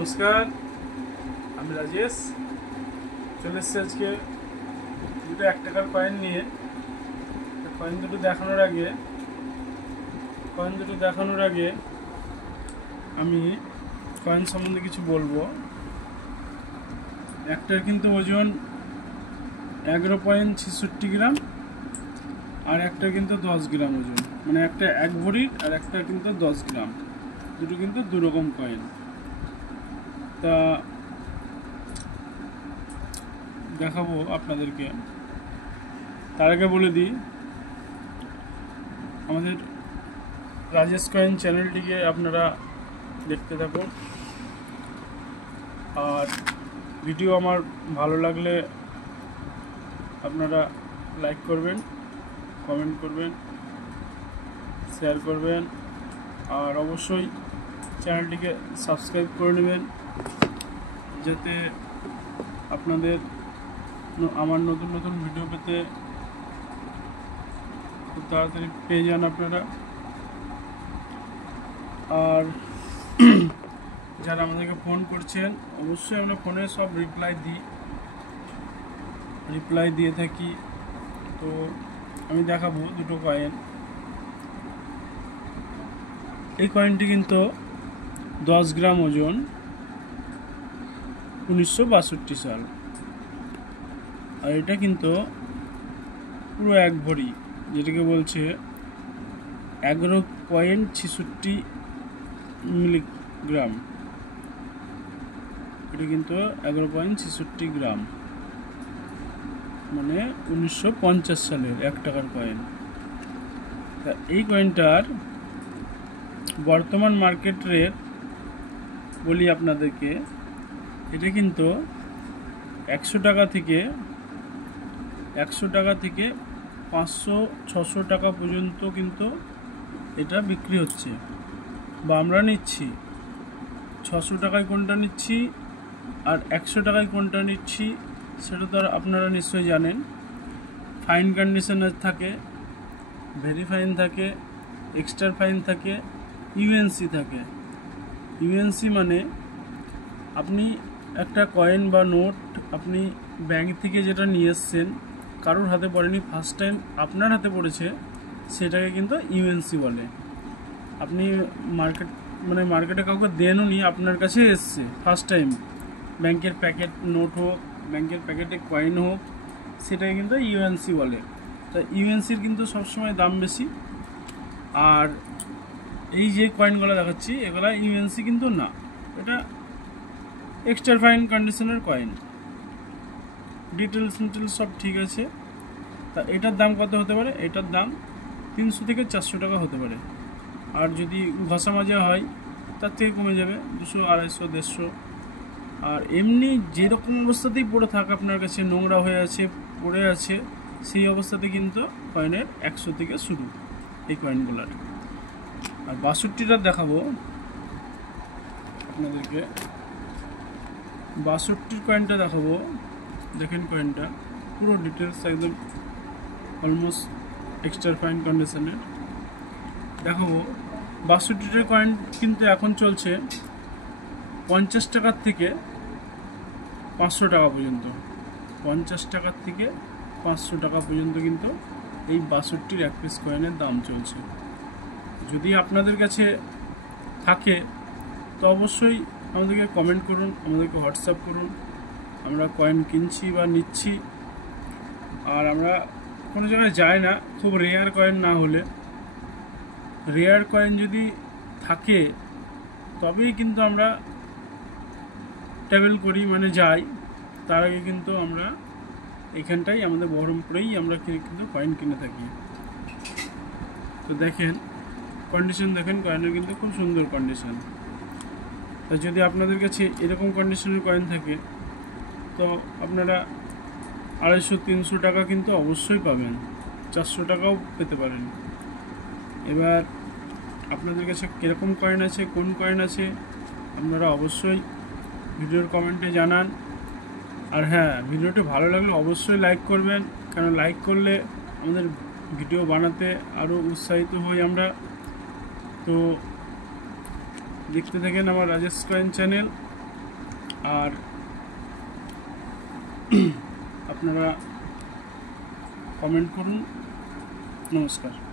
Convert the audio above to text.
নমস্কার, আমি রাজেশ। চলে এসেছি আজকে দুটো 1 টাকার কয়েন নিয়ে। কয়েন দুটো দেখানোর আগে আমি কয়েন সম্বন্ধে কিছু বলবো। একটার কিন্তু ওজন 11.66 গ্রাম আর একটা কিন্তু 10 গ্রাম ওজন, মানে একটা 1 ভরির আর একটা কিন্তু 10 গ্রাম। দুটো কিন্তু দুরকম কয়েন। তা দেখাবো আপনাদেরকে। তার আগে বলে দিই, আমাদের রাজেশ কয়েন চ্যানেলটিকে আপনারা দেখতে থাকুন, আর ভিডিও আমার ভালো লাগলে আপনারা লাইক করবেন, কমেন্ট করবেন, শেয়ার করবেন, আর অবশ্যই চ্যানেলটিকে সাবস্ক্রাইব করে নেবেন, যাতে আপনাদের আমার নতুন নতুন ভিডিও পেতে খুব তাড়াতাড়ি পেয়ে যান আপনারা। আর যারা আমাদেরকে ফোন করছেন, অবশ্যই আমরা ফোনে সব রিপ্লাই দিয়ে থাকি। তো আমি দেখাবো দুটো কয়েন। এই কয়েনটি কিন্তু 10 গ্রাম ওজন, 1962 সাল। আর এটা কিন্তু পুরো 1 ভরি, যেটাকে বলছে 11.66 মিলিগ্রাম। এটা কিন্তু 11.66 গ্রাম, মানে 1950 সালের 1 টাকার কয়েন। তা এই কয়েনটার বর্তমান মার্কেট রেট বলি আপনাদেরকে। এটা কিন্তু 100 টাকা থেকে 500-600 টাকা পর্যন্ত কিন্তু এটা বিক্রি হচ্ছে, বা আমরা নিচ্ছি। 600 টাকায় কোনটা নিচ্ছি আর 100 টাকায় কোনটা নিচ্ছি সেটা তো আপনারা নিশ্চয়ই জানেন। ফাইন কন্ডিশনার থাকে, ভেরি ফাইন থাকে, এক্সট্রা ফাইন থাকে, ইউএনসি থাকে। ইউএনসি মানে আপনি একটা কয়েন বা নোট আপনি ব্যাংক থেকে যেটা নিয়ে এসছেন, কারোর হাতে পড়েনি, ফার্স্ট টাইম আপনার হাতে পড়েছে, সেটাকে কিন্তু ইউএনসি বলে। আপনি মার্কেটে কাউকে দেনও নি, আপনার কাছে এসছে ফার্স্ট টাইম, ব্যাংকের প্যাকেট নোট হোক, ব্যাংকের প্যাকেটে কয়েন হোক, সেটাকে কিন্তু ইউএনসি বলে। তা ইউএনসির কিন্তু সবসময় দাম বেশি। আর এই যে কয়েনগুলো দেখাচ্ছি, এগুলো ইউএনসি কিন্তু না, এটা এক্সট্রা ফাইন কন্ডিশনের কয়েন। ডিটেলস সব ঠিক আছে। তা এটার দাম কত হতে পারে? এটার দাম 300 থেকে 400 টাকা হতে পারে। আর যদি ঘষা মাজা হয় তার থেকে কমে যাবে 200, 250, 150। আর এমনি যেরকম অবস্থাতেই পড়ে থাক আপনার কাছে, নোংরা হয়ে আছে, পড়ে আছে, সেই অবস্থাতে কিন্তু কয়েনের 100 থেকে শুরু এই কয়েনগুলোর। আর 62টা দেখাবো আপনাদেরকে। 62 কয়েনটা দেখাবো। দেখেন কয়েনটা পুরো ডিটেলস একদম অলমোস্ট এক্সট্রা ফাইন কন্ডিশনের দেখাবো। 62টার কয়েন কিন্তু এখন চলছে 50 টাকার থেকে 500 টাকা পর্যন্ত। 50 টাকার থেকে 500 টাকা পর্যন্ত কিন্তু এই 62র 1 পিস কয়েনের দাম চলছে। যদি আপনাদের কাছে থাকে তো অবশ্যই আমাদেরকে কমেন্ট করুন, আমাদেরকে হোয়াটসঅ্যাপ করুন। আমরা কয়েন কিনছি বা নিচ্ছি। আর আমরা কোনো জায়গায় যাই না, খুব রেয়ার কয়েন না হলে। রেয়ার কয়েন যদি থাকে তবেই কিন্তু আমরা ট্রাভেল করি, মানে যাই। তার আগে কিন্তু আমরা এখানটাই, আমাদের বহরমপুরেই আমরা কিন্তু কয়েন কিনে থাকি। তো দেখেন কন্ডিশন, দেখেন কয়েনের কিন্তু খুব সুন্দর কন্ডিশন। তা যদি আপনাদের কাছে এরকম কন্ডিশনের কয়েন থাকে তো আপনারা 250-300 টাকা কিন্তু অবশ্যই পাবেন, 400 টাকাও পেতে পারেন। এবার আপনাদের কাছে কীরকম কয়েন আছে, কোন কয়েন আছে, আপনারা অবশ্যই ভিডিওর কমেন্টে জানান। আর হ্যাঁ, ভিডিওটি ভালো লাগলে অবশ্যই লাইক করবেন, কারণ লাইক করলে আমাদের ভিডিও বানাতে আরও উৎসাহিত হই আমরা। তো দেখতে থাকেন আমার রাজেশ কয়েন চ্যানেল। আর আপনারা কমেন্ট করুন। নমস্কার।